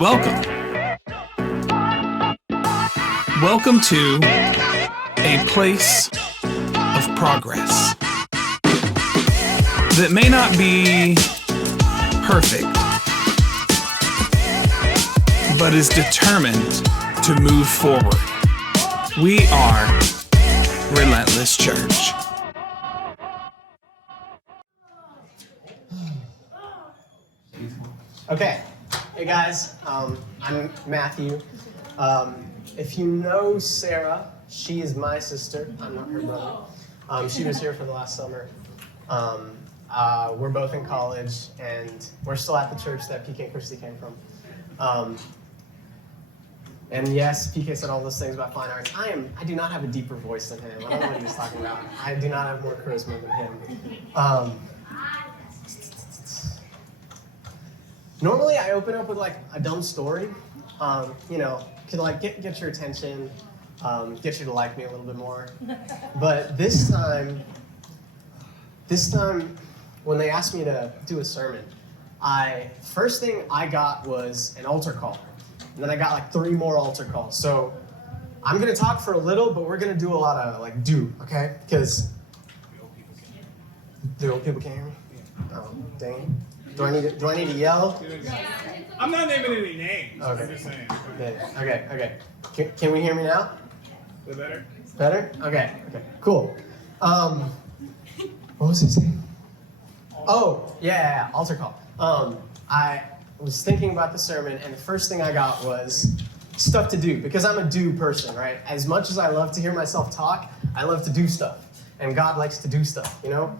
Welcome. Welcome to a place of progress that may not be perfect, but is determined to move forward. We are Relentless Church. Okay. Hey guys, I'm Matthew. If you know Sarah, she is my sister. I'm not her brother. She was here for the last summer. We're both in college, and we're still at the church that PK and Christy came from. And yes, PK said all those things about fine arts. I do not have a deeper voice than him. I don't know what he was talking about. I do not have more charisma than him. Normally, I open up with like a dumb story, could like get your attention, get you to like me a little bit more. But this time, when they asked me to do a sermon, first thing I got was an altar call, and then I got like 3 more altar calls. So I'm gonna talk for a little, but we're gonna do a lot of like okay? Because the old people can't hear me. Oh, dang it. Do I need to yell? I'm not naming any names. Okay. I'm just saying. Okay. Can we hear me now? Is that better? Better? Okay. Cool. What was he saying? Oh, yeah, altar call. I was thinking about the sermon, and the first thing I got was stuff to do, because I'm a do person, right? As much as I love to hear myself talk, I love to do stuff, and God likes to do stuff, you know?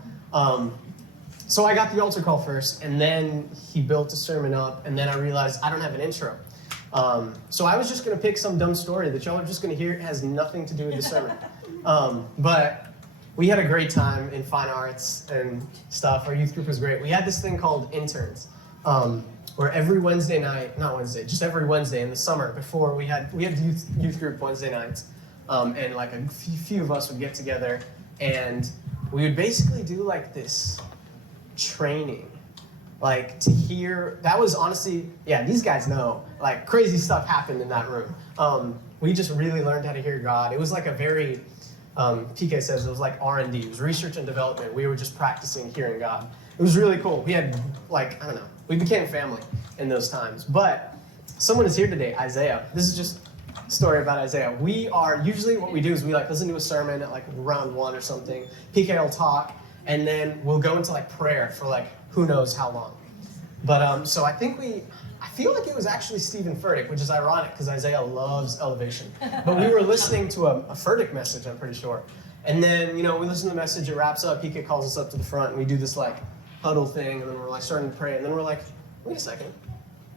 So I got the altar call first, and then he built a sermon up, and then I realized I don't have an intro. So I was just going to pick some dumb story that y'all are just going to hear. It has nothing to do with the sermon. But we had a great time in fine arts and stuff. Our youth group was great. We had this thing called interns, where every Wednesday night, just every Wednesday in the summer before, we had youth group Wednesday nights, and like a few of us would get together, and we would basically do like this training, like to hear. That was honestly, these guys know, like crazy stuff happened in that room. We just really learned how to hear God. It was like a very, PK says it was like R&D, it was research and development. We were just practicing hearing God. It was really cool. We had we became family in those times. But someone is here today, Isaiah. This is just a story about Isaiah. Usually what we do is we like listen to a sermon at like round 1 or something. PK will talk, and then we'll go into like prayer for like who knows how long. But so I feel like it was actually Stephen Furtick, which is ironic because Isaiah loves elevation. But we were listening to a Furtick message, I'm pretty sure. And then, we listen to the message, it wraps up, PK calls us up to the front, and we do this like huddle thing, and then we're like starting to pray, and then we're like, wait a second,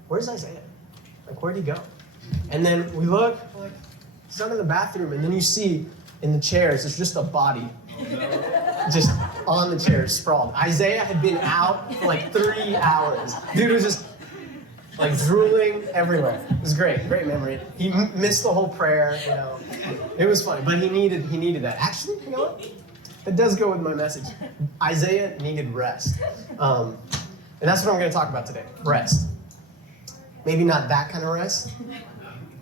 where's Isaiah? Like, where'd he go? And then we look, we're like, he's under the bathroom, and then you see in the chairs, there's just a body. Just on the chair, sprawled. Isaiah had been out for like 3 hours. Dude was just like drooling everywhere. It was great memory. He missed the whole prayer, It was funny, but he needed that. Actually, you know what? It does go with my message. Isaiah needed rest. And that's what I'm going to talk about today, rest. Maybe not that kind of rest.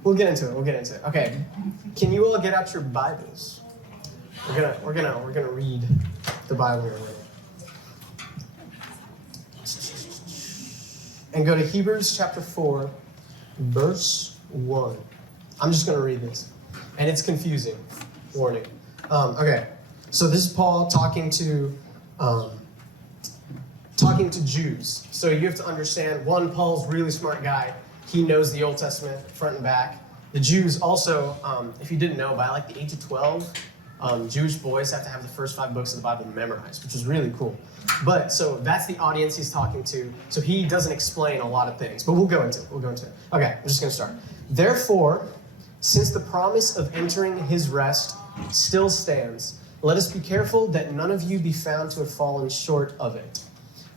We'll get into it. Okay, can you all get out your Bibles? We're gonna read the Bible here. And go to Hebrews chapter 4, verse 1. I'm just gonna read this, and it's confusing. Warning. Okay, so this is Paul talking to Jews. So you have to understand. One, Paul's a really smart guy. He knows the Old Testament front and back. The Jews also, if you didn't know, by like the age of 12. Jewish boys have to have the first 5 books of the Bible memorized, which is really cool. But so that's the audience he's talking to. So he doesn't explain a lot of things, but we'll go into it. Okay, I'm just going to start. Therefore, since the promise of entering his rest still stands, let us be careful that none of you be found to have fallen short of it.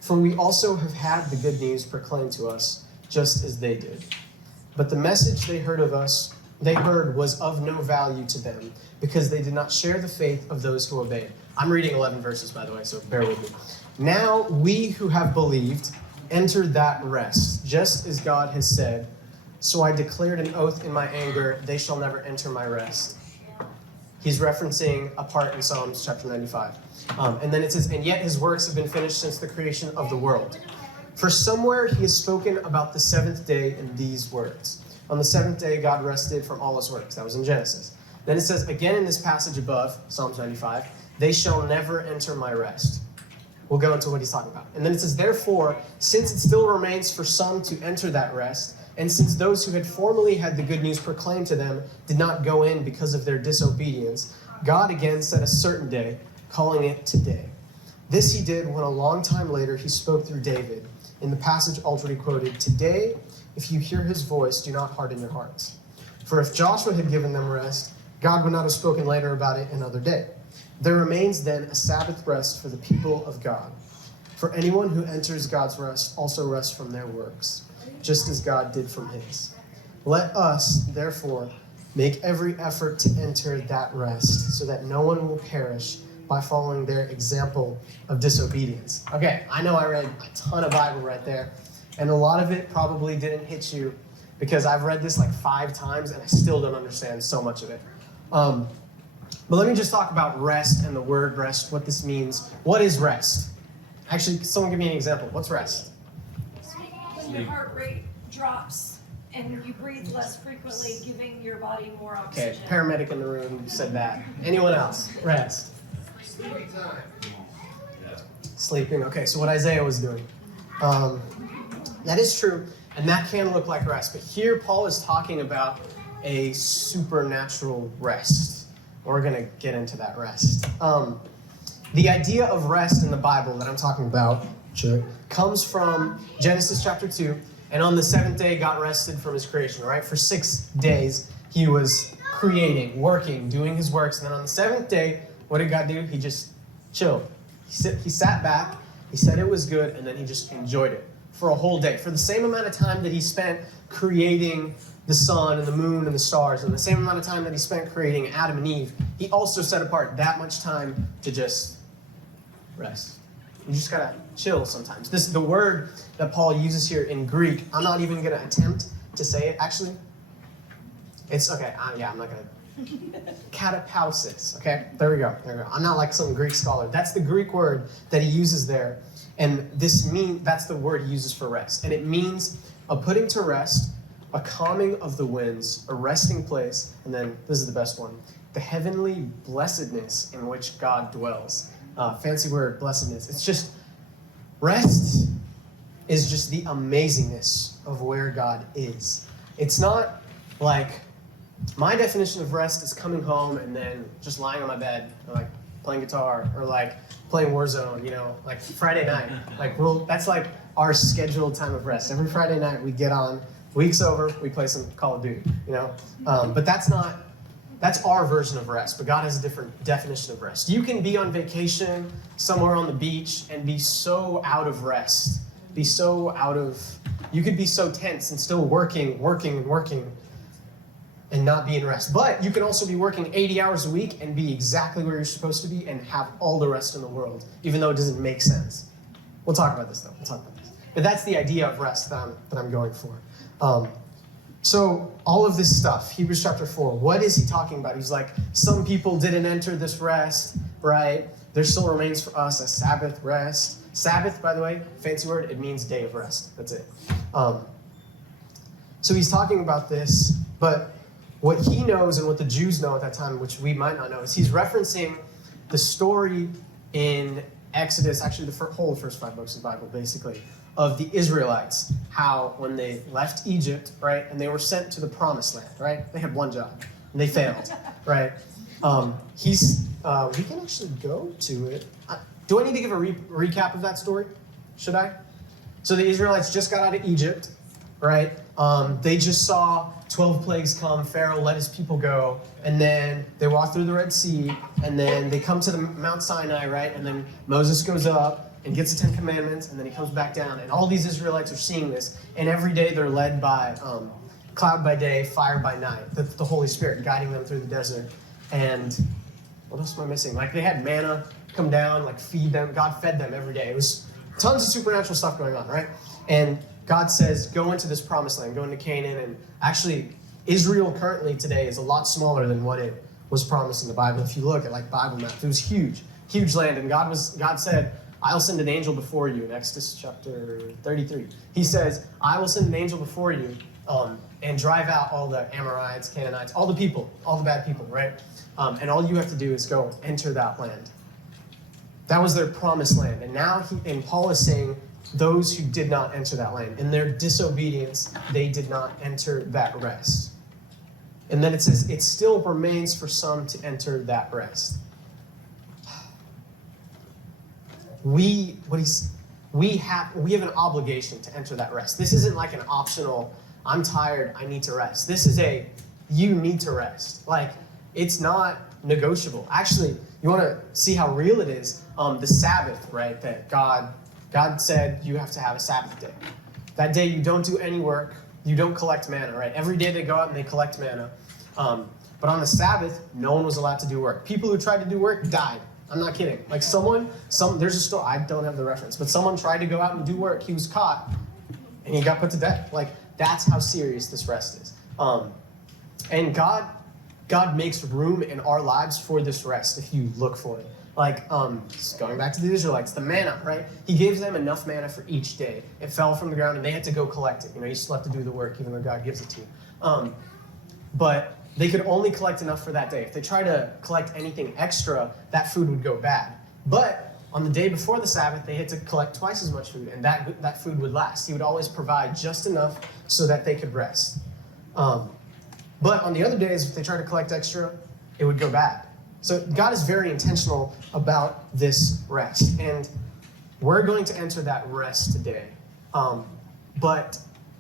For we also have had the good news proclaimed to us, just as they did. But the message they heard was of no value to them, because they did not share the faith of those who obeyed. I'm reading 11 verses, by the way, so bear with me. Now we who have believed entered that rest, just as God has said, So I declared an oath in my anger, they shall never enter my rest. He's referencing a part in Psalms chapter 95. And then it says, and yet his works have been finished since the creation of the world. For somewhere he has spoken about the seventh day in these words. On the seventh day, God rested from all his works. That was in Genesis. Then it says, again in this passage above, Psalms 95, they shall never enter my rest. We'll go into what he's talking about. And then it says, therefore, since it still remains for some to enter that rest, and since those who had formerly had the good news proclaimed to them did not go in because of their disobedience, God again set a certain day, calling it today. This he did when a long time later he spoke through David. In the passage already quoted, today, if you hear his voice, do not harden your hearts. For if Joshua had given them rest, God would not have spoken later about it another day. There remains then a Sabbath rest for the people of God. For anyone who enters God's rest also rests from their works, just as God did from his. Let us, therefore, make every effort to enter that rest, so that no one will perish by following their example of disobedience. Okay, I know I read a ton of Bible right there, and a lot of it probably didn't hit you because I've read this like 5 times and I still don't understand so much of it. But let me just talk about rest and the word rest, what this means. What is rest? Actually, someone give me an example. What's rest? When your heart rate drops and you breathe less frequently, giving your body more Okay, oxygen. paramedic in the room said that. Anyone else? Rest. Sleeping. Okay, so what Isaiah was doing. That is true, and that can look like rest. But here Paul is talking about a supernatural rest. We're going to get into that rest. The idea of rest in the Bible that I'm talking about comes from Genesis chapter 2. And on the seventh day, God rested from his creation, right? For 6 days, he was creating, working, doing his works. And then on the seventh day, what did God do? He just chilled. He sat back, he said it was good, and then he just enjoyed it for a whole day. For the same amount of time that he spent creating the sun and the moon and the stars, and the same amount of time that he spent creating Adam and Eve, he also set apart that much time to just rest. You just gotta chill sometimes. The word that Paul uses here in Greek, I'm not even gonna attempt to say it. Actually, it's okay. I'm not gonna. Katapausis. Okay, there we go. I'm not like some Greek scholar. That's the Greek word that he uses there, and that's the word he uses for rest, and it means a putting to rest, a calming of the winds, a resting place, and then this is the best one: the heavenly blessedness in which God dwells. Fancy word, blessedness. It's just, rest is just the amazingness of where God is. It's not like, my definition of rest is coming home and then just lying on my bed, or like playing guitar, or like playing Warzone, like Friday night. That's like our scheduled time of rest. Every Friday night we get on, week's over, we play some Call of Duty, But that's our version of rest, but God has a different definition of rest. You can be on vacation somewhere on the beach and be so out of rest, you could be so tense and still working, and not be in rest. But you can also be working 80 hours a week and be exactly where you're supposed to be and have all the rest in the world, even though it doesn't make sense. We'll talk about this, though. But that's the idea of rest that I'm going for. So all of this stuff, Hebrews chapter 4, what is he talking about? He's like, some people didn't enter this rest, right? There still remains for us a Sabbath rest. Sabbath, by the way, fancy word, it means day of rest. That's it. So he's talking about this, but what he knows and what the Jews know at that time, which we might not know, is he's referencing the story in Exodus, actually the whole first 5 books of the Bible, basically, of the Israelites, how when they left Egypt, right, and they were sent to the promised land, right? They had one job, and they failed, right? We can actually go to it. Do I need to give a recap of that story? Should I? So the Israelites just got out of Egypt, right? They just saw 12 plagues come, Pharaoh let his people go, and then they walk through the Red Sea, and then they come to the Mount Sinai, right? And then Moses goes up and gets the 10 Commandments, and then he comes back down, and all these Israelites are seeing this, and every day they're led by cloud by day, fire by night, the Holy Spirit guiding them through the desert. And what else am I missing? Like they had manna come down, like feed them. God fed them every day. It was tons of supernatural stuff going on, right? And God says, go into this promised land, go into Canaan. And actually, Israel currently today is a lot smaller than what it was promised in the Bible. If you look at like Bible maps, it was huge, huge land. And God said, I'll send an angel before you in Exodus chapter 33. He says, I will send an angel before you and drive out all the Amorites, Canaanites, all the people, all the bad people, right? And all you have to do is go enter that land. That was their promised land. And now Paul is saying, those who did not enter that land, in their disobedience, they did not enter that rest. And then it says, it still remains for some to enter that rest. We have an obligation to enter that rest. This isn't like an optional, I'm tired, I need to rest. This is you need to rest. Like, it's not negotiable. Actually, you want to see how real it is? The Sabbath, right? That God said you have to have a Sabbath day. That day you don't do any work, you don't collect manna, right? Every day they go out and they collect manna. But on the Sabbath, no one was allowed to do work. People who tried to do work died. I'm not kidding. Like there's a story, I don't have the reference, but someone tried to go out and do work, he was caught, and he got put to death. Like, that's how serious this rest is. And God makes room in our lives for this rest if you look for it. Like, going back to the Israelites, the manna, right? He gave them enough manna for each day. It fell from the ground and they had to go collect it. You still have to do the work even though God gives it to you. But they could only collect enough for that day. If they try to collect anything extra, that food would go bad. But on the day before the Sabbath, they had to collect twice as much food, and that food would last. He would always provide just enough so that they could rest. But on the other days, if they tried to collect extra, it would go bad. So God is very intentional about this rest. And we're going to enter that rest today.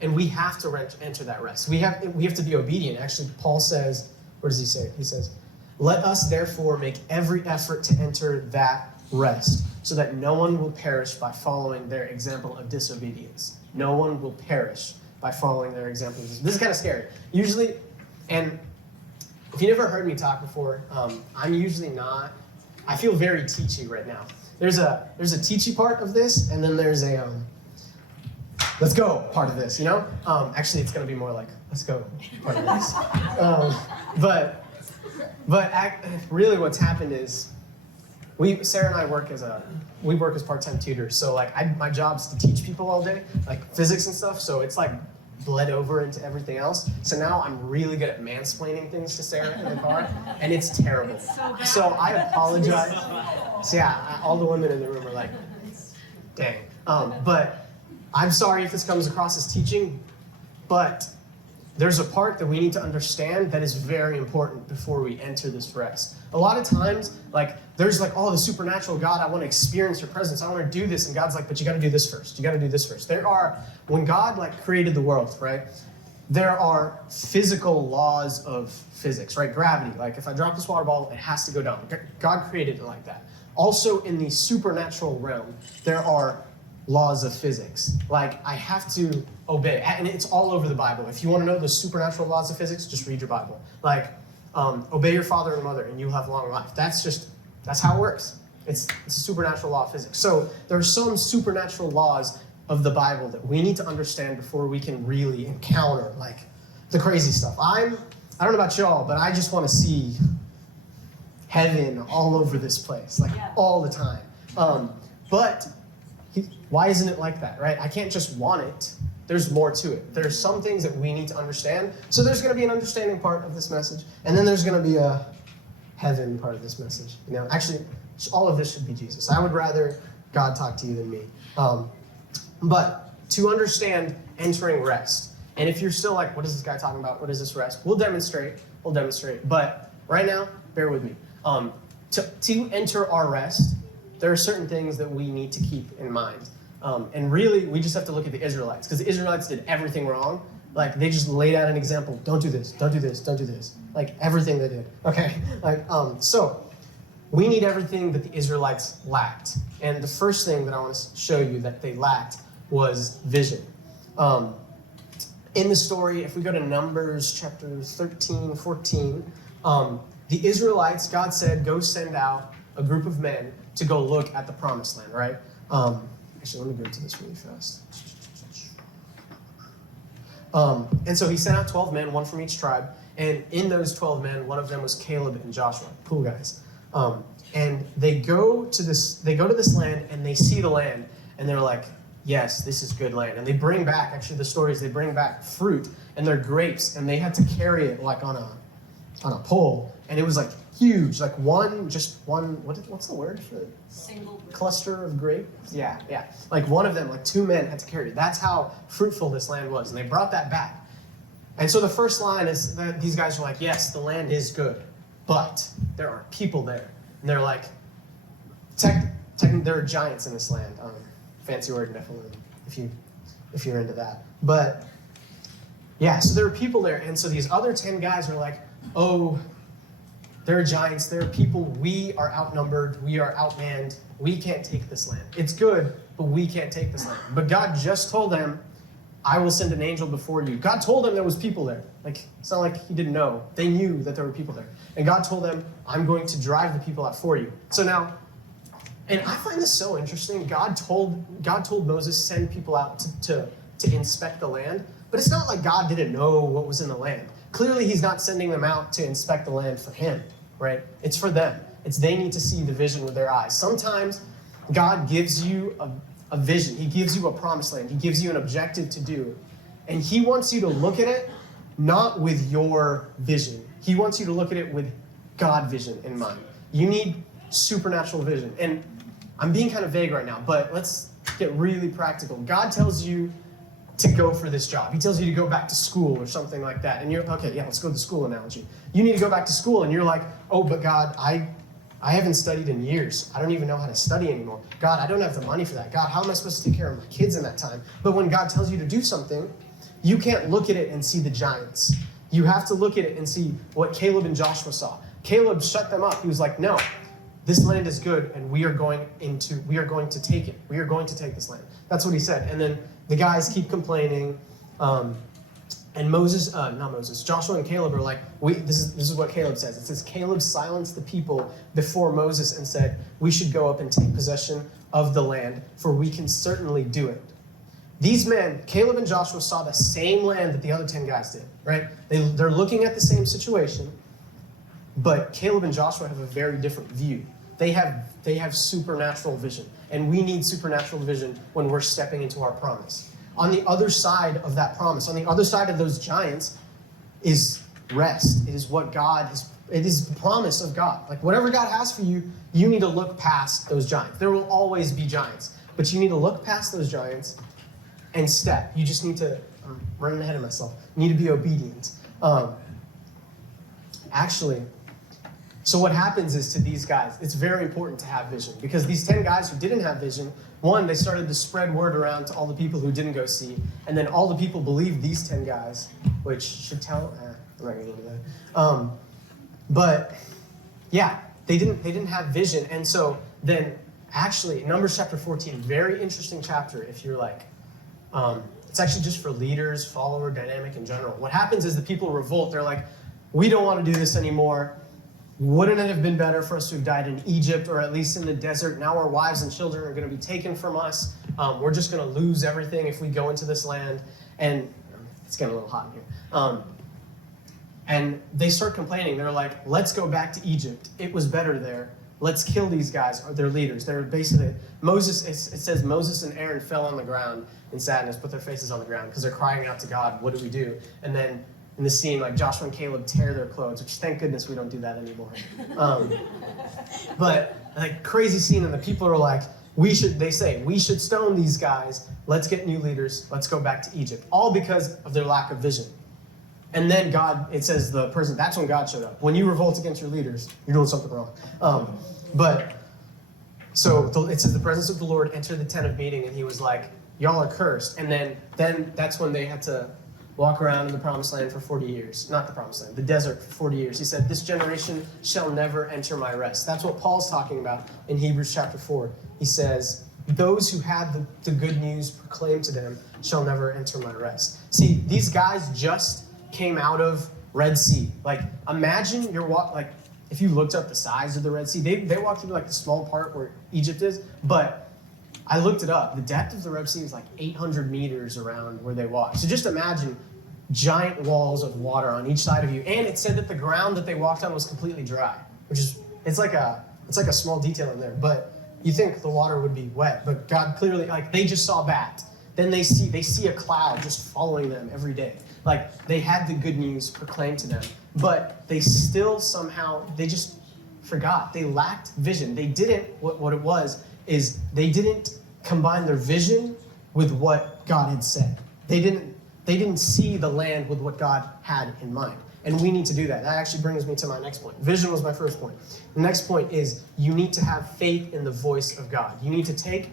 And we have to enter that rest. We have to be obedient. Actually, Paul says, what does he say? He says, let us therefore make every effort to enter that rest, so that no one will perish by following their example of disobedience. No one will perish by following their example of disobedience. This is kind of scary. Usually, and if you never heard me talk before, I'm usually not, I feel very teachy right now. There's a teachy part of this, and then there's a let's go part of this, Actually, it's going to be more like, let's go part of this. But really what's happened is, Sarah and I work as part-time tutors. So my job is to teach people all day, like physics and stuff. So it's like bled over into everything else. So now I'm really good at mansplaining things to Sarah in the car, and it's terrible. So I apologize. So yeah, all the women in the room are like, dang. But I'm sorry if this comes across as teaching, but there's a part that we need to understand that is very important before we enter this rest. A lot of times, there's the supernatural God, I want to experience your presence, I want to do this, and God's like, but you got to do this first. You got to do this first. When God created the world, right? There are physical laws of physics, right? Gravity. If I drop this water bottle, it has to go down. God created it like that. Also, in the supernatural realm, there are laws of physics. I have to obey. And it's all over the Bible. If you want to know the supernatural laws of physics, just read your Bible. Obey your father and mother and you'll have long life. That's how it works. It's a supernatural law of physics. So there are some supernatural laws of the Bible that we need to understand before we can really encounter the crazy stuff. I don't know about y'all, but I just want to see heaven all over this place, all the time. But why isn't it like that, right? I can't just want it. There's more to it. There's some things that we need to understand. So there's going to be an understanding part of this message, and then there's going to be a heaven part of this message. Actually, all of this should be Jesus. I would rather God talk to you than me. But to understand entering rest, and if you're still like, what is this guy talking about? What is this rest? We'll demonstrate. But right now, bear with me. To enter our rest, there are certain things that we need to keep in mind. And really, we just have to look at the Israelites, because the Israelites did everything wrong. They just laid out an example. Don't do this, don't do this, don't do this. Everything they did, okay? So we need everything that the Israelites lacked. And the first thing that I want to show you that they lacked was vision. In the story, if we go to Numbers chapter 13, 14, the Israelites, God said, go send out a group of men to go look at the promised land, right? Actually, let me go to this really fast. And so he sent out 12 men, one from each tribe. And in those 12 men, one of them was Caleb and Joshua. Cool guys. And they go to this land and they see the land and they're like, yes, this is good land. And they bring back, actually the story is they bring back fruit and they're grapes and they had to carry it like on a pole. And it was like huge, like what's the word for it? Single Cluster of grapes? Yeah. Like one of them, like 2 men had to carry it. That's how fruitful this land was. And they brought that back. And so the first line is that these guys are like, yes, the land is good, but there are people there. And they're like, there are giants in this land. Fancy word, definitely, if you're into that. But yeah, so there are people there. And so these other 10 guys are like, oh, there are giants, there are people, we are outnumbered, we are outmanned, we can't take this land. It's good, but we can't take this land. But God just told them, I will send an angel before you. God told them there was people there. Like, it's not like he didn't know. They knew that there were people there. And God told them, I'm going to drive the people out for you. So now, and I find this so interesting. God told Moses, send people out to inspect the land. But it's not like God didn't know what was in the land. Clearly, he's not sending them out to inspect the land for him, right? It's for them. They need to see the vision with their eyes. Sometimes God gives you a vision. He gives you a promised land. He gives you an objective to do. And he wants you to look at it not with your vision. He wants you to look at it with God vision in mind. You need supernatural vision. And I'm being kind of vague right now, but let's get really practical. God tells you to go for this job. He tells you to go back to school or something like that. And you're, okay, yeah, let's go to the school analogy. You need to go back to school and you're like, oh, but God, I haven't studied in years. I don't even know how to study anymore. God, I don't have the money for that. God, how am I supposed to take care of my kids in that time? But when God tells you to do something, you can't look at it and see the giants. You have to look at it and see what Caleb and Joshua saw. Caleb shut them up. He was like, no, this land is good and we are going to take it. We are going to take this land. That's what he said. And then the guys keep complaining. And Joshua and Caleb are like, this is what Caleb says. It says, Caleb silenced the people before Moses and said, we should go up and take possession of the land, for we can certainly do it. These men, Caleb and Joshua, saw the same land that the other 10 guys did, right? They're looking at the same situation, but Caleb and Joshua have a very different view. They have supernatural vision, and we need supernatural vision when we're stepping into our promise. On the other side of that promise, on the other side of those giants, is rest. It is what God is. It is the promise of God. Like whatever God has for you, you need to look past those giants. There will always be giants, but you need to look past those giants and step. You just need to. I'm running ahead of myself. You need to be obedient. So what happens is to these guys, it's very important to have vision, because these 10 guys who didn't have vision, one, they started to spread word around to all the people who didn't go see, and then all the people believed these 10 guys, which should tell, I'm not going to get into that. But yeah, they didn't have vision, and so then actually, Numbers chapter 14, very interesting chapter if you're like, it's actually just for leaders, follower dynamic in general. What happens is the people revolt, they're like, we don't want to do this anymore. Wouldn't it have been better for us to have died in Egypt or at least in the desert? Now our wives and children are going to be taken from us. We're just going to lose everything if we go into this land. And it's getting a little hot in here. And they start complaining. They're like, let's go back to Egypt. It was better there. Let's kill these guys, or their leaders. They're basically, it says Moses and Aaron fell on the ground in sadness, put their faces on the ground because they're crying out to God, what do we do? And then in the scene, like Joshua and Caleb tear their clothes, which thank goodness we don't do that anymore. But like crazy scene, and the people are like, we should stone these guys. Let's get new leaders. Let's go back to Egypt. All because of their lack of vision. And then God, it says that's when God showed up. When you revolt against your leaders, you're doing something wrong. It says the presence of the Lord entered the tent of meeting, and he was like, y'all are cursed. And then that's when they had to walk around in the promised land for 40 years. Not the promised land, the desert for 40 years. He said, this generation shall never enter my rest. That's what Paul's talking about in Hebrews chapter 4. He says, those who had the good news proclaimed to them shall never enter my rest. See, these guys just came out of Red Sea. Like, imagine if you looked up the size of the Red Sea, they walked through like the small part where Egypt is, but I looked it up. The depth of the Red Sea is like 800 meters around where they walked. So just imagine giant walls of water on each side of you. And it said that the ground that they walked on was completely dry, which is, it's like a small detail in there. But you think the water would be wet, but God clearly, like, they just saw that. Then they see a cloud just following them every day. Like, they had the good news proclaimed to them, but they still somehow, they just forgot. They lacked vision. They didn't, what it was, is they didn't combine their vision with what God had said. They didn't see the land with what God had in mind. And we need to do that. That actually brings me to my next point. Vision was my first point. The next point is you need to have faith in the voice of God. You need to take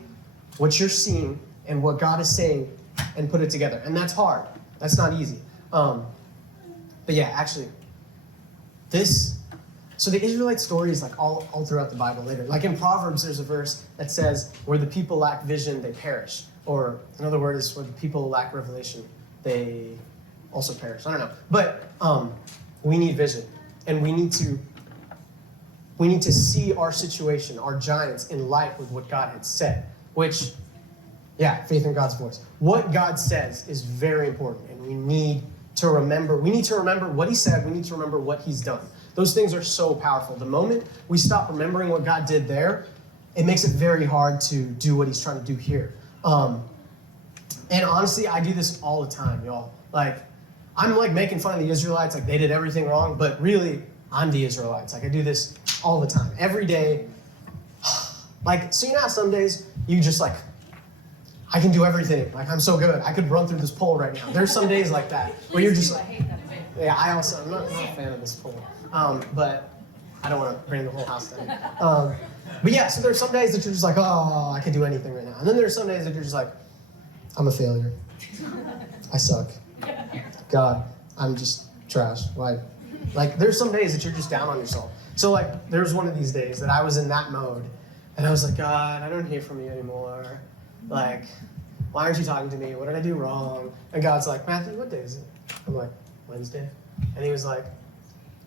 what you're seeing and what God is saying and put it together. And that's hard. That's not easy. But yeah, actually, so the Israelite story is like all throughout the Bible later. Like in Proverbs, there's a verse that says, where the people lack vision, they perish. Or another word is where the people lack revelation, they also perish. I don't know. But we need vision. And we need to see our situation, our giants, in light with what God had said. Which, yeah, faith in God's voice. What God says is very important. And we need to remember. We need to remember what he said. We need to remember what he's done. Those things are so powerful. The moment we stop remembering what God did there, it makes it very hard to do what he's trying to do here. And honestly, I do this all the time, y'all. Like, I'm like making fun of the Israelites, like they did everything wrong, but really, I'm the Israelites. Like, I do this all the time, every day. Like, so you know how some days you just like, I can do everything. Like, I'm so good. I could run through this pole right now. There's some days like that where you're just like, yeah, I'm not a fan of this pole. But I don't want to bring the whole house down. But yeah, so there's some days that you're just like, oh, I can do anything right now. And then there's some days that you're just like, I'm a failure. I suck. God, I'm just trash. Why? Like, there's some days that you're just down on yourself. So like, there's one of these days that I was in that mode, and I was like, God, I don't hear from you anymore. Like, why aren't you talking to me? What did I do wrong? And God's like, Matthew, what day is it? I'm like, Wednesday. And he was like,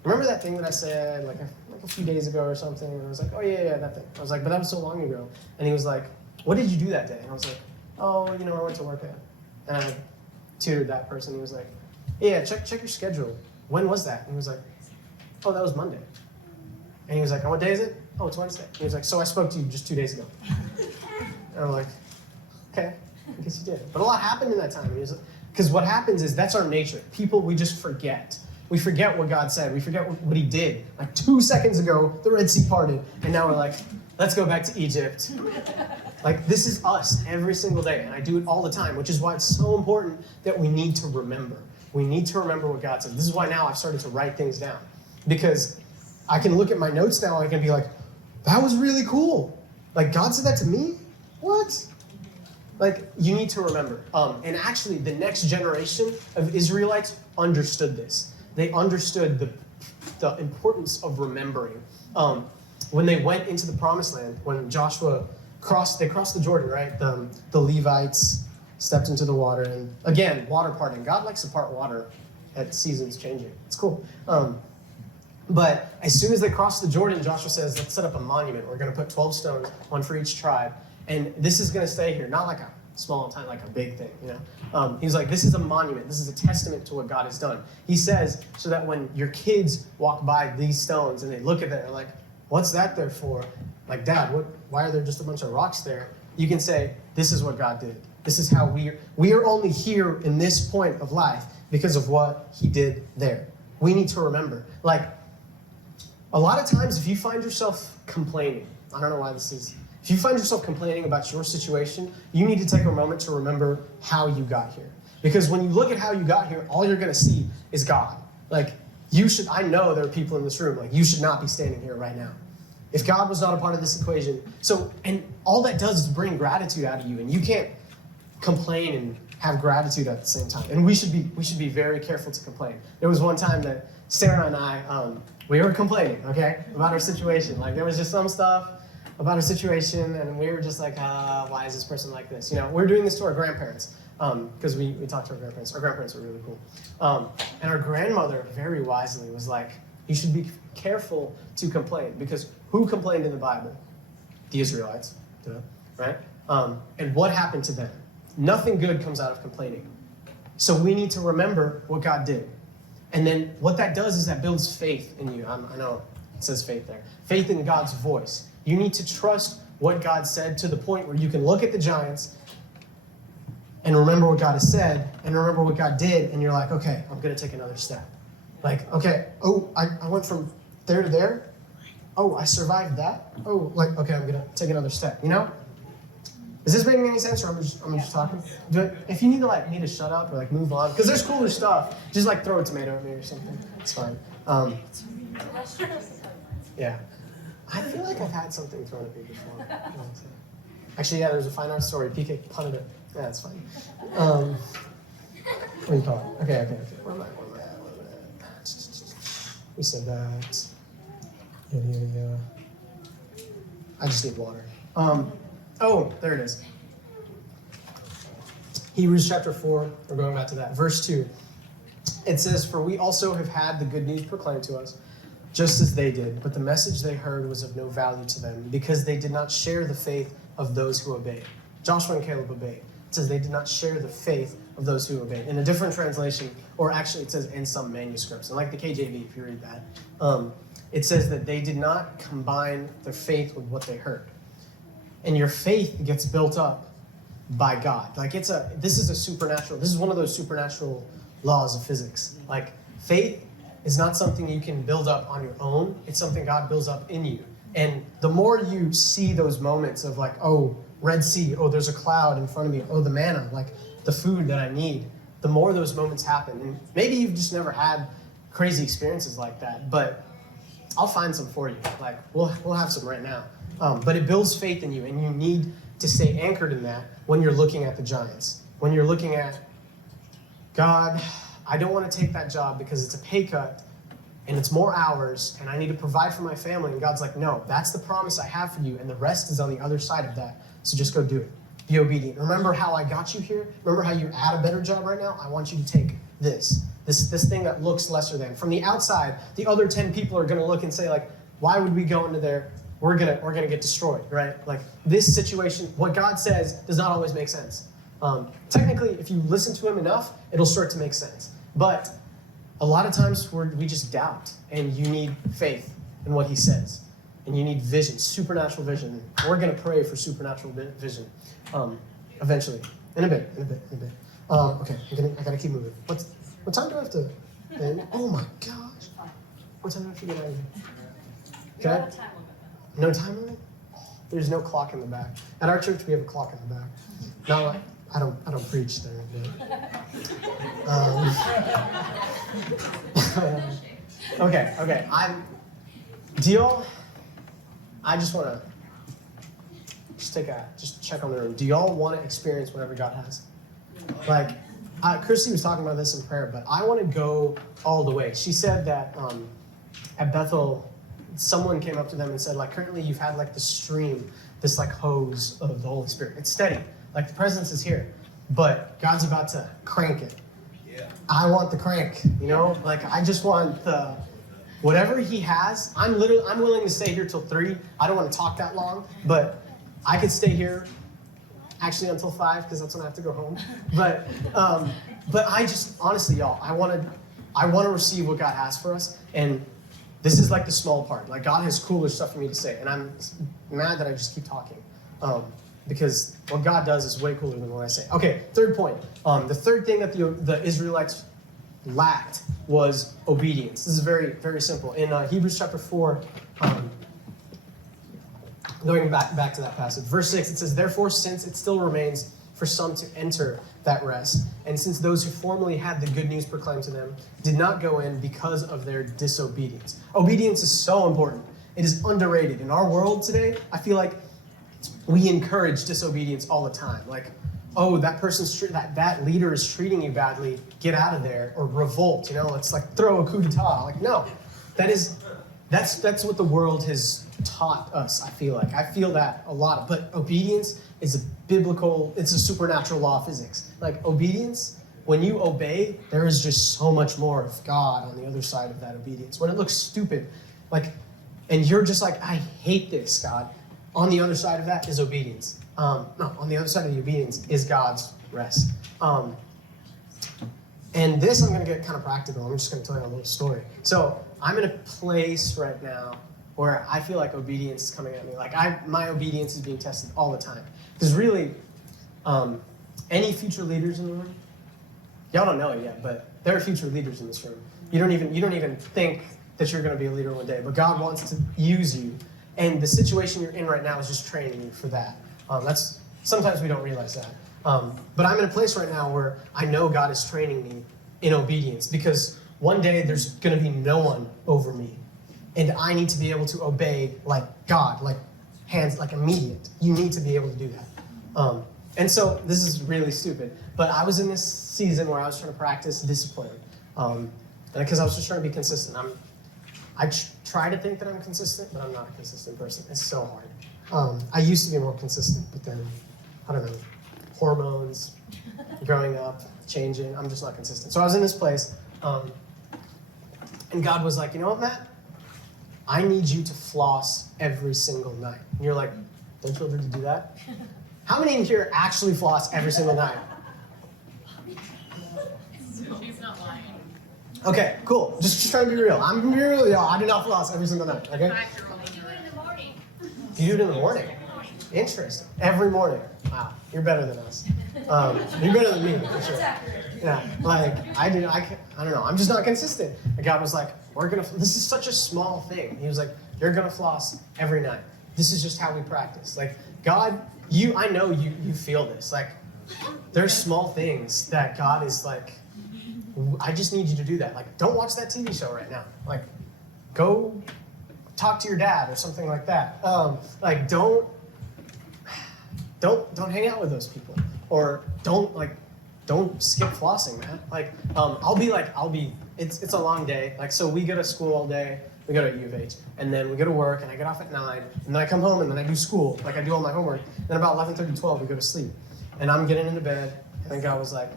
remember that thing that I said like a few days ago or something? And I was like, oh yeah, that thing. I was like, but that was so long ago. And he was like, what did you do that day? And I was like, oh, I went to work at. And I tutored that person. He was like, yeah, check your schedule. When was that? And he was like, oh, that was Monday. And he was like, oh, what day is it? Oh, it's Wednesday. And he was like, so I spoke to you just 2 days ago. And I'm like, okay, I guess you did. But a lot happened in that time. Because what happens is that's our nature. People, we just forget. We forget what God said. We forget what he did. Like 2 seconds ago, the Red Sea parted. And now we're like, let's go back to Egypt. Like, this is us every single day. And I do it all the time, which is why it's so important that we need to remember. We need to remember what God said. This is why now I've started to write things down. Because I can look at my notes now and I can be like, that was really cool. Like, God said that to me? What? Like, you need to remember. And actually, the next generation of Israelites understood this. They understood the importance of remembering. When they went into the promised land, when Joshua crossed the Jordan, right? The Levites stepped into the water. And again, water parting. God likes to part water at seasons changing. It's cool. But as soon as they crossed the Jordan, Joshua says, let's set up a monument. We're going to put 12 stones, one for each tribe. And this is going to stay here, not like a small time, like a big thing, He's like, this is a monument. This is a testament to what God has done. He says, so that when your kids walk by these stones and they look at them, they're like, what's that there for? Like, Dad, why are there just a bunch of rocks there? You can say, this is what God did. This is how we are only here in this point of life because of what he did there. We need to remember. Like, a lot of times if you find yourself complaining, I don't know why this is, if you find yourself complaining about your situation, you need to take a moment to remember how you got here. Because when you look at how you got here, all you're going to see is God. Like, I know there are people in this room, like, you should not be standing here right now. If God was not a part of this equation. And all that does is bring gratitude out of you. And you can't complain and have gratitude at the same time. And we should be very careful to complain. There was one time that Sarah and I, we were complaining, okay, about our situation. Like, there was just some stuff about our situation, and we were just like, why is this person like this? We're doing this to our grandparents, because we talked to our grandparents. Our grandparents were really cool. And our grandmother, very wisely, was like, you should be careful to complain, because who complained in the Bible? The Israelites, right? And what happened to them? Nothing good comes out of complaining. So we need to remember what God did. And then what that does is that builds faith in you. I know it says faith there. Faith in God's voice. You need to trust what God said to the point where you can look at the giants and remember what God has said and remember what God did. And you're like, okay, I'm going to take another step. Like, okay, oh, I went from there to there. Oh, I survived that. Oh, like, okay, I'm going to take another step, you know? Is this making any sense, or I'm just talking? If you need to me to shut up or move on, because there's cooler stuff, just throw a tomato at me or something. It's fine. Yeah. I feel like I've had something thrown at me before. Actually, yeah, there's a fine arts story. PK punted it. Yeah, that's fine. What do you call it? Okay. Where am I? We said that. Yada. I just need water. Oh, there it is. Hebrews chapter 4, we're going back to that. Verse 2. It says, "For we also have had the good news proclaimed to us, just as they did, but the message they heard was of no value to them, because they did not share the faith of those who obeyed." Joshua and Caleb obeyed. It says they did not share the faith of those who obeyed. In a different translation, or actually it says in some manuscripts, and the KJV, if you read that, it says that they did not combine their faith with what they heard. And your faith gets built up by God. This is one of those supernatural laws of physics. Faith is not something you can build up on your own. It's something God builds up in you. And the more you see those moments of oh, Red Sea, oh, there's a cloud in front of me, oh, the manna, the food that I need, the more those moments happen. And maybe you've just never had crazy experiences like that, but I'll find some for you. We'll have some right now. But it builds faith in you, and you need to stay anchored in that when you're looking at the giants. When you're looking at, God, I don't want to take that job because it's a pay cut, and it's more hours, and I need to provide for my family. And God's like, no, that's the promise I have for you, and the rest is on the other side of that. So just go do it. Be obedient. Remember how I got you here? Remember how you're at a better job right now? I want you to take this thing that looks lesser than. From the outside, the other 10 people are going to look and say, why would we go into there? We're gonna get destroyed, right? This situation, what God says does not always make sense. Technically, if you listen to him enough, it'll start to make sense. But a lot of times we just doubt, and you need faith in what he says. And you need vision, supernatural vision. We're gonna pray for supernatural vision eventually. In a bit. Okay, I gotta keep moving. What time do I have to end? Oh my gosh. What time do I have to get out of here? Okay. No time limit? There's no clock in the back. At our church, we have a clock in the back. No, I don't preach there. But, okay. I just want to just check on the room. Do y'all want to experience whatever God has? Christy was talking about this in prayer, but I want to go all the way. She said that at Bethel, someone came up to them and said, currently you've had this stream, this hose of the Holy Spirit. It's steady. The presence is here, but God's about to crank it. Yeah. I want the crank, I just want the, whatever he has. I'm willing to stay here till 3. I don't want to talk that long, but I could stay here actually until 5, because that's when I have to go home. But I just, honestly, y'all, I want to receive what God has for us. And this is the small part. God has cooler stuff for me to say, and I'm mad that I just keep talking, because what God does is way cooler than what I say. Okay, third point. The third thing that the Israelites lacked was obedience. This is very, very simple. In Hebrews chapter 4, going back to that passage, verse 6, it says, "Therefore, since it still remains for some to enter that rest, and since those who formerly had the good news proclaimed to them did not go in because of their disobedience." Obedience is so important. It is underrated. In our world today, I feel like we encourage disobedience all the time. Oh, that person's that leader is treating you badly, get out of there, or revolt. It's throw a coup d'etat. No, that's what the world has taught us. I feel that a lot. But obedience is it's a supernatural law of physics. Obedience, when you obey, there is just so much more of God on the other side of that obedience. When it looks stupid, and you're just I hate this, God. On the other side of that is obedience. On the other side of the obedience is God's rest. And this, I'm going to get kind of practical. I'm just going to tell you a little story. So I'm in a place right now where I feel like obedience is coming at me. Like my obedience is being tested all the time. Because really, any future leaders in the room? Y'all don't know it yet, but there are future leaders in this room. You don't even think that you're going to be a leader one day, but God wants to use you. And the situation you're in right now is just training you for that. Sometimes we don't realize that. But I'm in a place right now where I know God is training me in obedience, because one day there's going to be no one over me. And I need to be able to obey like God, like hands, like immediate. You need to be able to do that. And so this is really stupid, but I was in this season where I was trying to practice discipline. Because I was just trying to be consistent. I try to think that I'm consistent, but I'm not a consistent person. It's so hard. I used to be more consistent, but then, I don't know, hormones, growing up, changing, I'm just not consistent. So I was in this place, and God was like, you know what, Matt? I need you to floss every single night. And you're like, don't children do that? How many in here actually floss every single night? She's not lying. Okay, cool. Just trying to be real. I'm gonna be real, y'all. I do not floss every single night, okay? I do it in the morning. You do it in the morning? Interesting. Every morning. Wow, you're better than us. You're better than me, for sure. Yeah, like, I don't know. I'm just not consistent. And God was like, this is such a small thing. He was like, you're gonna floss every night. This is just how we practice. Like, God, I know you feel this. Like, there's small things that God is like, I just need you to do that. Like, don't watch that TV show right now. Like, go talk to your dad or something like that. Like, don't hang out with those people, or don't skip flossing, man. Like, it's a long day. Like, so we go to school all day. We go to U of H, and then we go to work, and I get off at 9, and then I come home, and then I do school. Like, I do all my homework. Then about 11:30, 12, we go to sleep. And I'm getting into bed, and then God was like,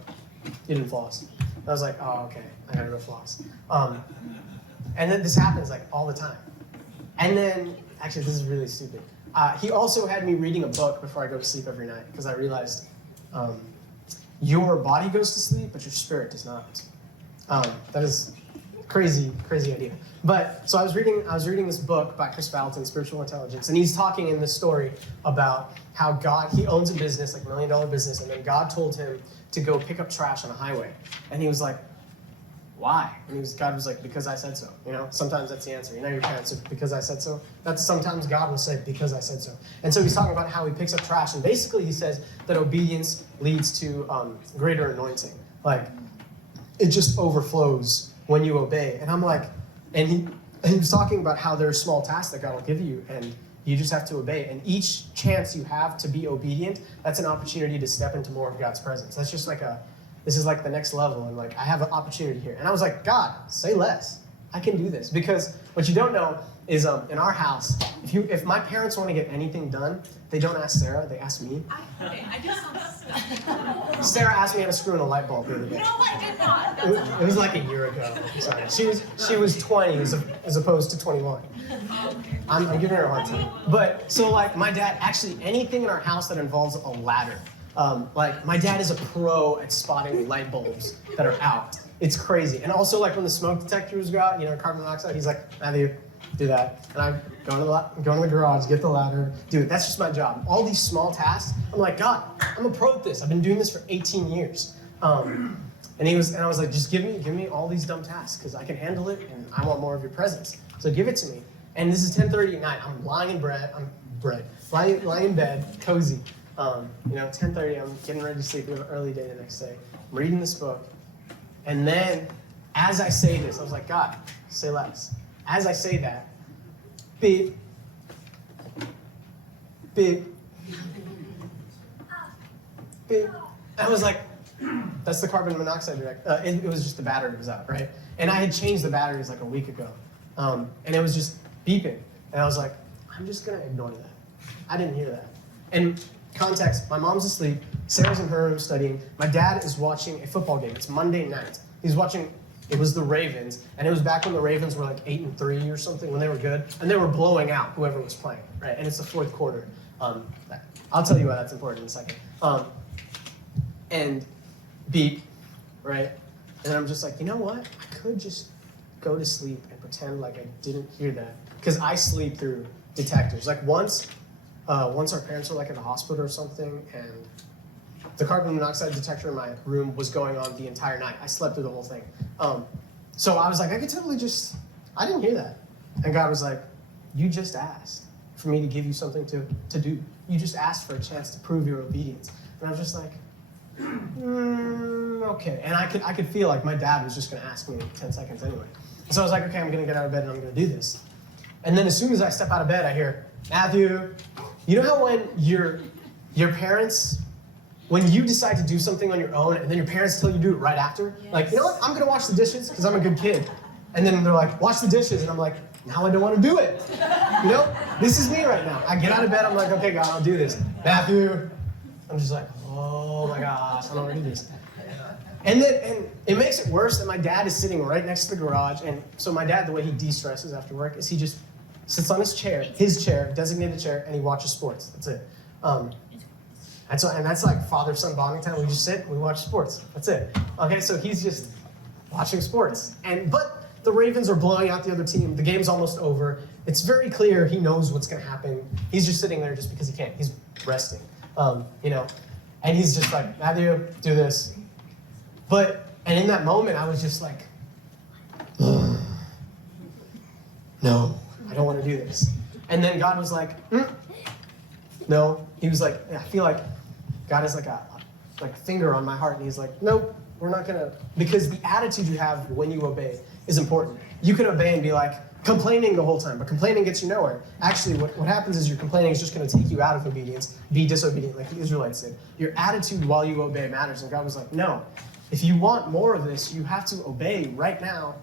you didn't floss. I was like, oh, okay, I gotta go floss. And then this happens like all the time. And then, actually, this is really stupid. He also had me reading a book before I go to sleep every night, because I realized your body goes to sleep, but your spirit does not. That is crazy idea. But so I was reading this book by Chris Vallotton, Spiritual Intelligence, and he's talking in this story about how he owns a business, like $1 million business, and then God told him to go pick up trash on a highway. And he was like, why? And God was like, because I said so. You know, sometimes that's the answer. You know, your parents are, because I said so. That's sometimes God will say, because I said so. And so he's talking about how he picks up trash, and basically he says that obedience leads to greater anointing. Like, it just overflows when you obey. And I'm like, and he was talking about how there are small tasks that God will give you, and you just have to obey. And each chance you have to be obedient, that's an opportunity to step into more of God's presence. That's just like this is like the next level, and like I have an opportunity here. And I was like, God, say less. I can do this. Because what you don't know is in our house, if my parents want to get anything done, they don't ask Sarah, they ask me. I just Sarah asked me how to screw in a light bulb the other day. No, I did not. It was like a year ago. I'm sorry. She was 20 as opposed to 21. I'm giving her a hard time. But so like my dad, actually anything in our house that involves a ladder. Like my dad is a pro at spotting light bulbs that are out. It's crazy. And also like when the smoke detectors go out, you know, carbon monoxide, he's like, Matthew, do that. And I go into the garage, get the ladder, do it. That's just my job. All these small tasks, I'm like, God, I'm a pro at this. I've been doing this for 18 years. And I was like, just give me all these dumb tasks because I can handle it and I want more of your presence. So give it to me. And this is 10:30 at night. I'm lying in bed, cozy. 10:30, I'm getting ready to sleep. We have an early day the next day. I'm reading this book. And then as I say this, I was like, God, say less. As I say that, beep, beep, beep. I was like, that's the carbon monoxide detector. It was just the battery was out, right? And I had changed the batteries like a week ago. And it was just beeping. And I was like, I'm just going to ignore that. I didn't hear that. And context, my mom's asleep. Sarah's in her room studying. My dad is watching a football game. It's Monday night. He's watching, it was the Ravens. And it was back when the Ravens were like 8-3 or something, when they were good. And they were blowing out whoever was playing, right? And it's the fourth quarter. I'll tell you why that's important in a second. And beep, right? And I'm just like, you know what? I could just go to sleep and pretend like I didn't hear that. Because I sleep through detectors. Like once our parents were like in the hospital or something, and the carbon monoxide detector in my room was going on the entire night. I slept through the whole thing. So I was like, I could totally I didn't hear that. And God was like, you just asked for me to give you something to do. You just asked for a chance to prove your obedience. And I was just like, okay. And I could feel like my dad was just gonna ask me in 10 seconds anyway. So I was like, okay, I'm gonna get out of bed and I'm gonna do this. And then as soon as I step out of bed, I hear, Matthew, you know how when your parents, when you decide to do something on your own and then your parents tell you to do it right after? Yes. Like, you know what, I'm gonna wash the dishes because I'm a good kid. And then they're like, wash the dishes. And I'm like, now I don't want to do it. You know, this is me right now. I get out of bed, I'm like, okay, God, I'll do this. Matthew, I'm just like, oh my gosh, I don't want to do this. And it makes it worse that my dad is sitting right next to the garage. And so my dad, the way he de-stresses after work is he just sits on his chair, designated chair, and he watches sports. That's it. And that's like father-son bonding time. We just sit, we watch sports. That's it. Okay, so he's just watching sports. But the Ravens are blowing out the other team. The game's almost over. It's very clear he knows what's going to happen. He's just sitting there just because he can't. He's resting, you know. And he's just like, Matthew, do this. And in that moment, I was just like, no, I don't want to do this. And then God was like, no. He was like, I feel like God has like a finger on my heart. And he's like, nope, we're not going to. Because the attitude you have when you obey is important. You can obey and be like complaining the whole time, but complaining gets you nowhere. Actually, what happens is your complaining is just going to take you out of obedience, be disobedient like the Israelites did. Your attitude while you obey matters. And God was like, no. If you want more of this, you have to obey right now,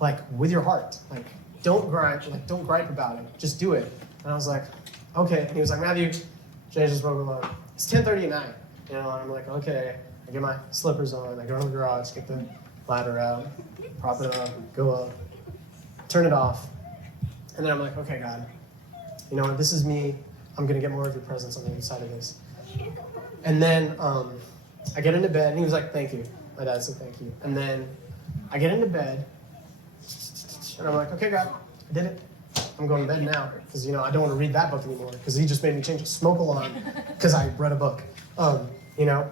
like with your heart. Like, don't gripe about it. Just do it. And I was like, okay. And he was like, Matthew, change this program on. It's 10:30 at night. You know, and I'm like, okay. I get my slippers on. I go to the garage, get the ladder out, prop it up, go up, turn it off. And then I'm like, okay, God, you know what? This is me. I'm going to get more of your presence on the inside of this. And then I get into bed, and he was like, thank you. My dad said thank you. And then I get into bed, and I'm like, okay, God, I did it. I'm going to bed now, because, you know, I don't want to read that book anymore, because he just made me change a smoke alarm, because I read a book, you know.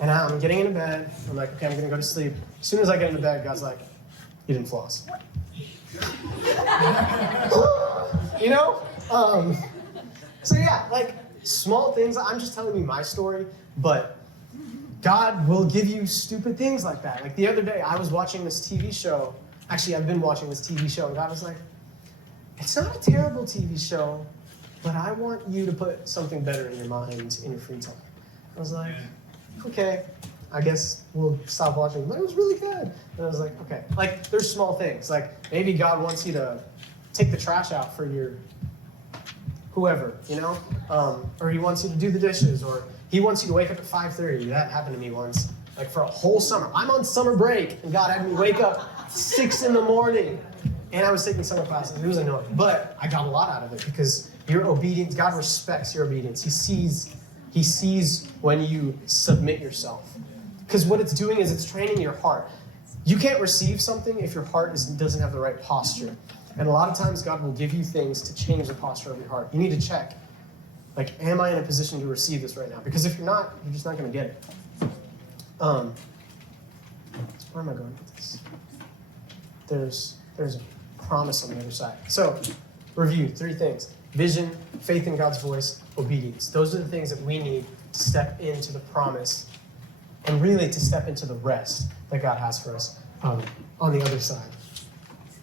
And I'm getting into bed. I'm like, okay, I'm going to go to sleep. As soon as I get into bed, God's like, you didn't floss. You know? So yeah, like, small things. I'm just telling you my story, but God will give you stupid things like that. Like the other day, I was watching this TV show. Actually, I've been watching this TV show, and God was like, it's not a terrible TV show, but I want you to put something better in your mind in your free time. I was like, okay, I guess we'll stop watching. But it was really good. And I was like, okay. Like, there's small things. Like, maybe God wants you to take the trash out for your whoever, you know? Or he wants you to do the dishes, or he wants you to wake up at 5:30. That happened to me once. Like, for a whole summer. I'm on summer break, and God had me wake up 6 in the morning. And I was taking summer classes. It was annoying. But I got a lot out of it, because your obedience, God respects your obedience. He sees when you submit yourself. Because what it's doing is it's training your heart. You can't receive something if your heart doesn't have the right posture. And a lot of times God will give you things to change the posture of your heart. You need to check. Like, am I in a position to receive this right now? Because if you're not, you're just not going to get it. Where am I going with this? There's a promise on the other side. So, review 3 things. Vision, faith in God's voice, obedience. Those are the things that we need to step into the promise and really to step into the rest that God has for us on the other side.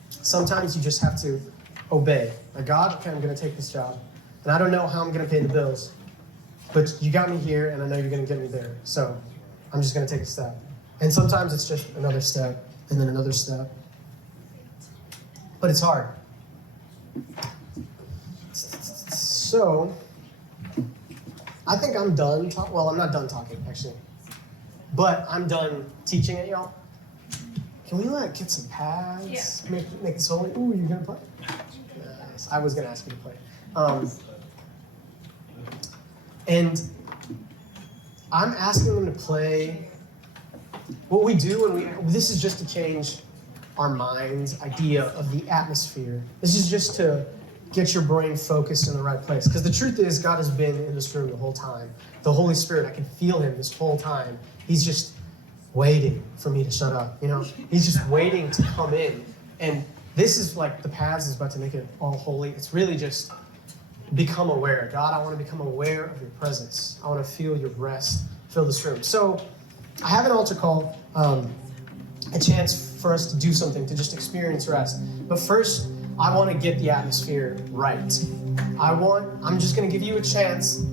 Sometimes you just have to obey. Like, God, okay, I'm going to take this job. And I don't know how I'm going to pay the bills, but you got me here, and I know you're going to get me there. So I'm just going to take a step. And sometimes it's just another step, and then another step. But it's hard. So I think I'm done. Well, I'm not done talking, actually. But I'm done teaching it, y'all. Can we, like, get some pads? Yeah. Make this whole, ooh, you're going to play? Nice. I was going to ask you to play. And I'm asking them to play what we do this is just to change our mind's idea of the atmosphere. This is just to get your brain focused in the right place. Because the truth is, God has been in this room the whole time. The Holy Spirit, I can feel him this whole time. He's just waiting for me to shut up, you know? He's just waiting to come in. And this is like the paths is about to make it all holy. It's really just become aware. God, I want to become aware of your presence. I want to feel your rest, fill this room. So I have an altar call, a chance for us to do something, to just experience rest. But first, I want to get the atmosphere right. I'm just going to give you a chance.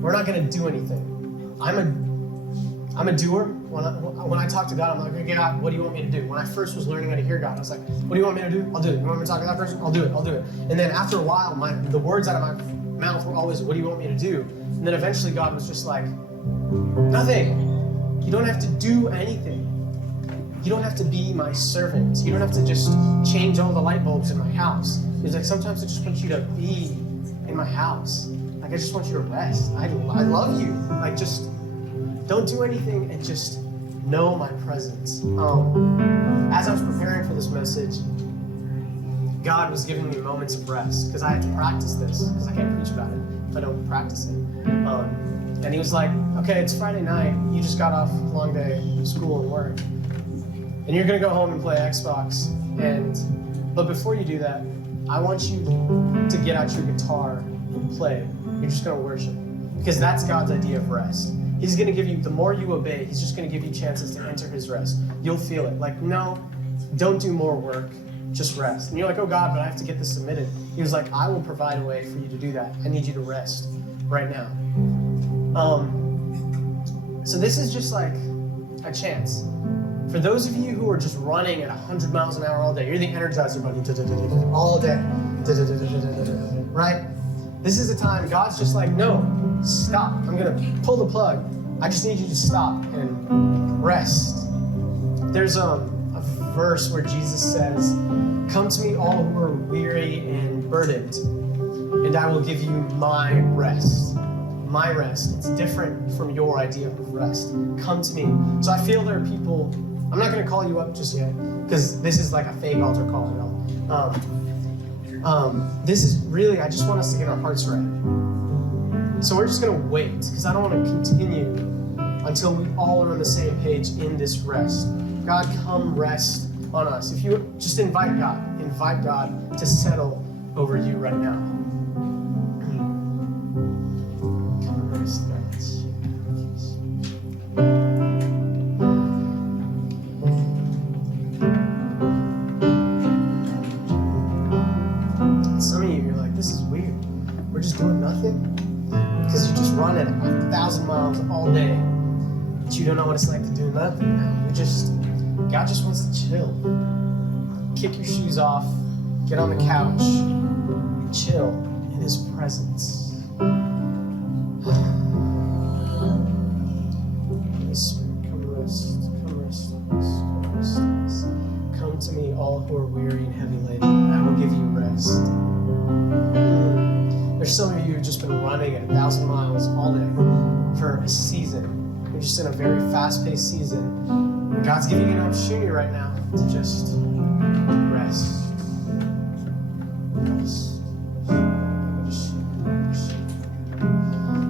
We're not going to do anything. I'm a doer. When I talk to God, I'm like, okay, God, what do you want me to do? When I first was learning how to hear God, I was like, what do you want me to do? I'll do it. You want me to talk to that person? I'll do it. And then after a while, the words out of my mouth were always, what do you want me to do? And then eventually God was just like, nothing. You don't have to do anything. You don't have to be my servant. You don't have to just change all the light bulbs in my house. It's like, sometimes I just want you to be in my house. Like, I just want you to rest. I love you. Like, just don't do anything and just know my presence. As I was preparing for this message, God was giving me moments of rest because I had to practice this because I can't preach about it if I don't practice it. And he was like, okay, it's Friday night. You just got off a long day of school and work. And you're going to go home and play Xbox. But before you do that, I want you to get out your guitar and play. You're just going to worship. Because that's God's idea of rest. He's going to give you, the more you obey, he's just going to give you chances to enter his rest. You'll feel it. Like, no, don't do more work. Just rest. And you're like, oh God, but I have to get this submitted. He was like, I will provide a way for you to do that. I need you to rest right now. So this is just like a chance. For those of you who are just running at 100 miles an hour all day, you're the Energizer Bunny all day, right? This is a time God's just like, no, stop. I'm going to pull the plug. I just need you to stop and rest. There's a verse where Jesus says, come to me all who are weary and burdened, and I will give you my rest. My rest. It's different from your idea of rest. Come to me. So I feel there are people, I'm not going to call you up just yet, because this is like a fake altar call, this is really, I just want us to get our hearts right. So we're just going to wait, because I don't want to continue until we all are on the same page in this rest. God, come rest on us. If you just invite God to settle over you right now. Come rest, God. Some of you are like, this is weird. We're just doing nothing because you just run at 1,000 miles all day, but you don't know what it's like to do nothing now. God just wants to chill. Kick your shoes off, get on the couch, and chill in his presence. Holy Spirit, come rest on us, come rest on us. Come to me, all who are weary and heavy laden, and I will give you rest. There's some of you who've just been running at 1,000 miles all day for a season. You're just in a very fast-paced season. And God's giving you an opportunity right now to just rest. Rest.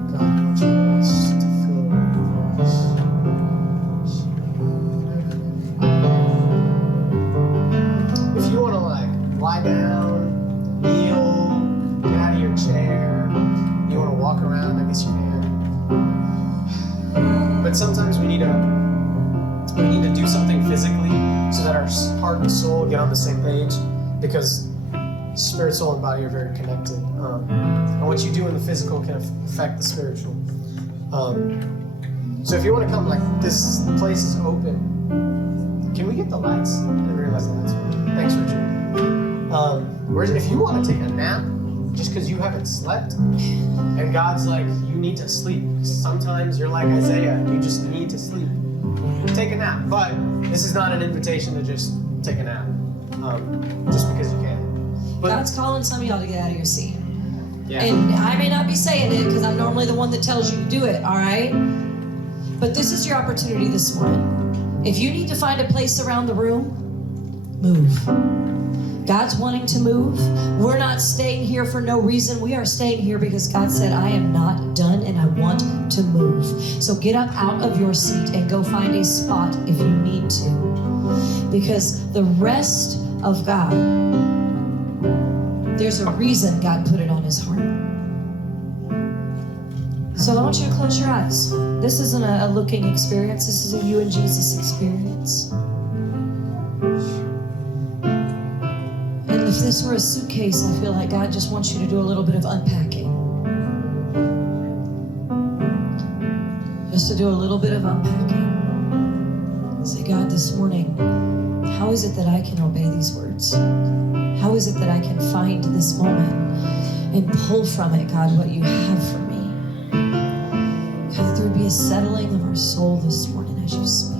God, I want you to rest, to feel your rest. If you want to lie down, kneel, get out of your chair, you want to walk around, I guess you can. But sometimes we need to do something physically so that our heart and soul get on the same page, because spirit, soul, and body are very connected. And what you do in the physical can affect the spiritual. So if you want to come, this place is open. Can we get the lights? I didn't realize the lights were. Thanks, Richard. If you want to take a nap, just because you haven't slept, and God's like, you need to sleep. Sometimes you're like Isaiah, you just need to sleep. Take a nap. But this is not an invitation to just take a nap, just because you can. But God's calling some of y'all to get out of your seat. yeah. And I may not be saying it because I'm normally the one that tells you to do it, all right? But this is your opportunity this morning. If you need to find a place around the room, move. God's wanting to move. We're not staying here for no reason. We are staying here because God said, I am not done and I want to move. So get up out of your seat and go find a spot if you need to. Because the rest of God, there's a reason God put it on his heart. So I want you to close your eyes. This isn't a looking experience. This is a you and Jesus experience. And if this were a suitcase, I feel like God just wants you to do a little bit of unpacking. Just to do a little bit of unpacking. Say, God, this morning, how is it that I can obey these words? How is it that I can find this moment and pull from it, God, what you have for me? God, that there would be a settling of our soul this morning as you speak.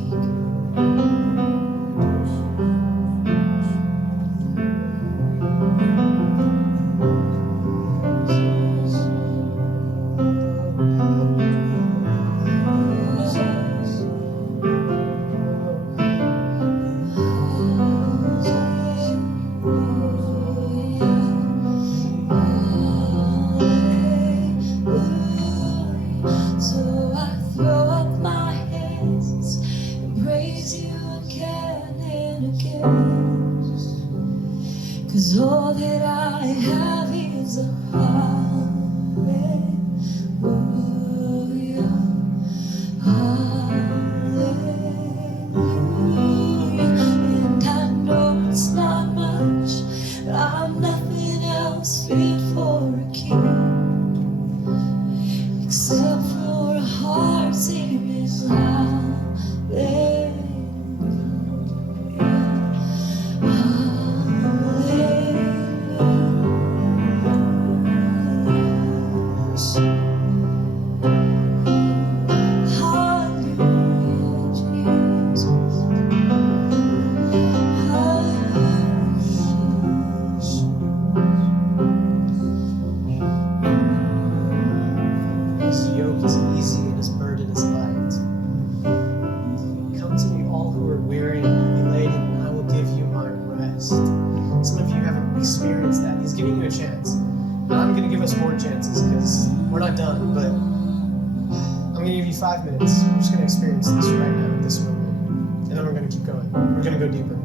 All that I have is a hallelujah, hallelujah. And I know it's not much, but I'm nothing else fit for a king, except for a heart singing hallelujah. More chances because we're not done, but I'm going to give you 5 minutes. We're just going to experience this right now, this moment, and then we're going to keep going. We're going to go deeper.